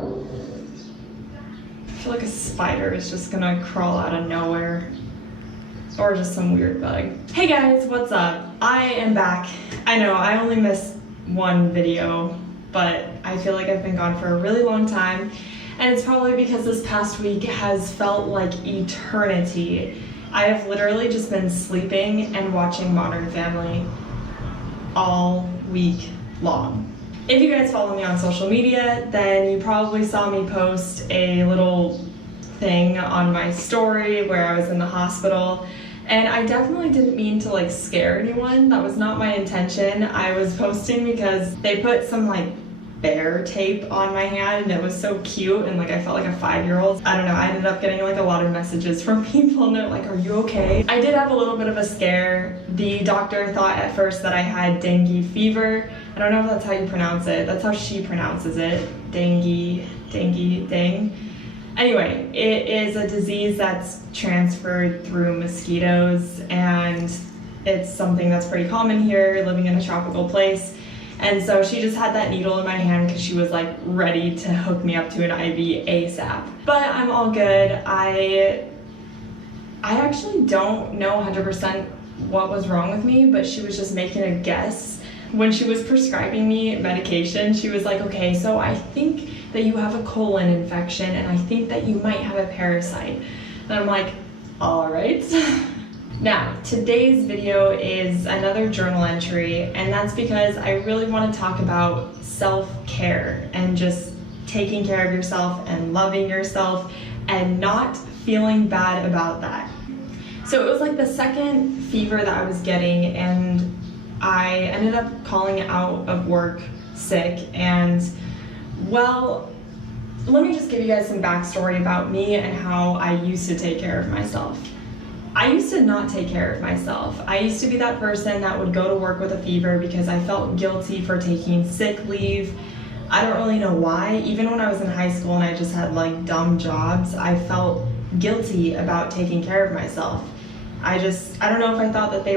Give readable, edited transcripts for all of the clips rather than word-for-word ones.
I feel like a spider is just gonna crawl out of nowhere. Or just some weird bug. Hey guys, what's up? I am back. I know, I only missed one video, but I feel like I've been gone for a really long time, and it's probably because this past week has felt like eternity. I have literally just been sleeping and watching Modern Family all week long. If you guys follow me on social media, then you probably saw me post a little thing on my story where I was in the hospital, and I definitely didn't mean to like scare anyone. That was not my intention. I was posting because they put some like bear tape on my hand and it was so cute, and like I felt like a 5-year-old. I don't know, I ended up getting like a lot of messages from people and they're like, are you okay? I did have a little bit of a scare. The doctor thought at first that I had dengue fever. I don't know if that's how you pronounce it. That's how she pronounces it. Dengue. Anyway, it is a disease that's transferred through mosquitoes, and it's something that's pretty common here, living in a tropical place. And so she just had that needle in my hand because she was like ready to hook me up to an IV ASAP. But I'm all good. I actually don't know 100% what was wrong with me, but she was just making a guess. When she was prescribing me medication, she was like, okay, so I think that you have a colon infection and I think that you might have a parasite. And I'm like, all right. Now, today's video is another journal entry, and that's because I really want to talk about self-care and just taking care of yourself and loving yourself and not feeling bad about that. So it was like the second fever that I was getting, and I ended up calling out of work sick. And well, let me just give you guys some backstory about me and how I used to take care of myself. I used to not take care of myself. I used to be that person that would go to work with a fever because I felt guilty for taking sick leave. I don't really know why. Even when I was in high school and I just had like dumb jobs, I felt guilty about taking care of myself. I don't know if I thought that they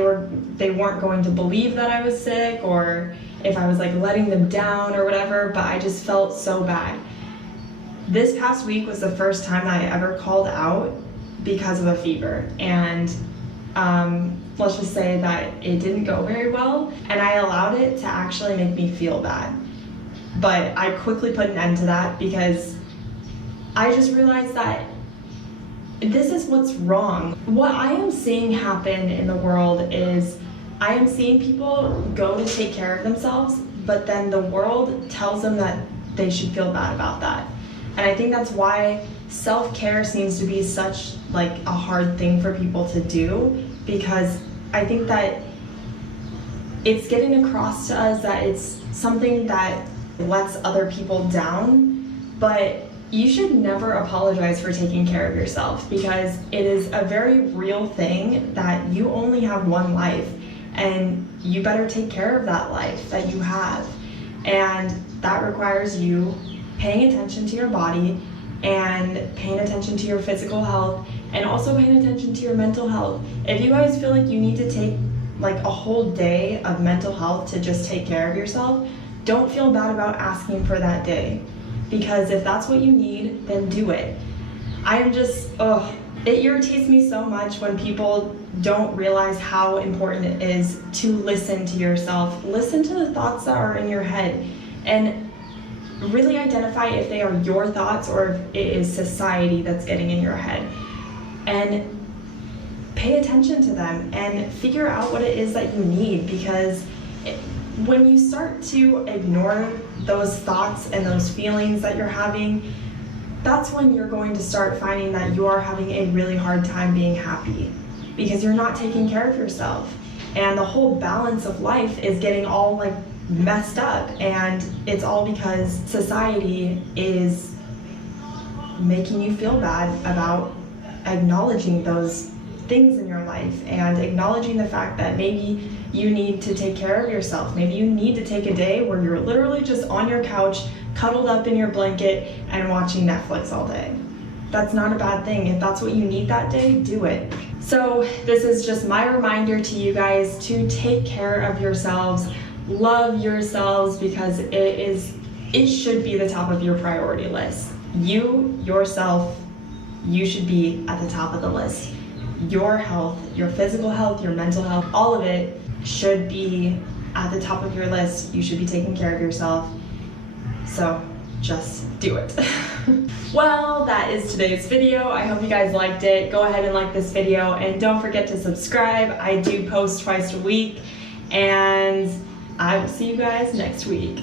weren't going to believe that I was sick, or if I was like letting them down or whatever, but I just felt so bad. This past week was the first time that I ever called out because of a fever, and let's just say that it didn't go very well, and I allowed it to actually make me feel bad. But I quickly put an end to that because I just realized that this is what's wrong. What I am seeing happen in the world is I am seeing people go to take care of themselves, but then the world tells them that they should feel bad about that. And I think that's why self-care seems to be such like a hard thing for people to do, because I think that it's getting across to us that it's something that lets other people down, but you should never apologize for taking care of yourself, because it is a very real thing that you only have one life, and you better take care of that life that you have. And that requires you paying attention to your body and paying attention to your physical health, and also paying attention to your mental health. If you guys feel like you need to take like a whole day of mental health to just take care of yourself, don't feel bad about asking for that day. Because if that's what you need, then do it. I am just, it irritates me so much when people don't realize how important it is to listen to yourself. Listen to the thoughts that are in your head, and really identify if they are your thoughts or if it is society that's getting in your head. And pay attention to them and figure out what it is that you need, because when you start to ignore those thoughts and those feelings that you're having, that's when you're going to start finding that you are having a really hard time being happy, because you're not taking care of yourself. And the whole balance of life is getting all like messed up, and it's all because society is making you feel bad about acknowledging those things in your life and acknowledging the fact that maybe you need to take care of yourself. Maybe you need to take a day where you're literally just on your couch, cuddled up in your blanket and watching Netflix all day. That's not a bad thing. If that's what you need that day, do it. So this is just my reminder to you guys to take care of yourselves, love yourselves, because it is it should be the top of your priority list. You, yourself, you should be at the top of the list. Your health, your physical health, your mental health, all of it should be at the top of your list. You should be taking care of yourself. So just do it. Well, that is today's video. I hope you guys liked it. Go ahead and like this video and don't forget to subscribe. I do post twice a week and I will see you guys next week.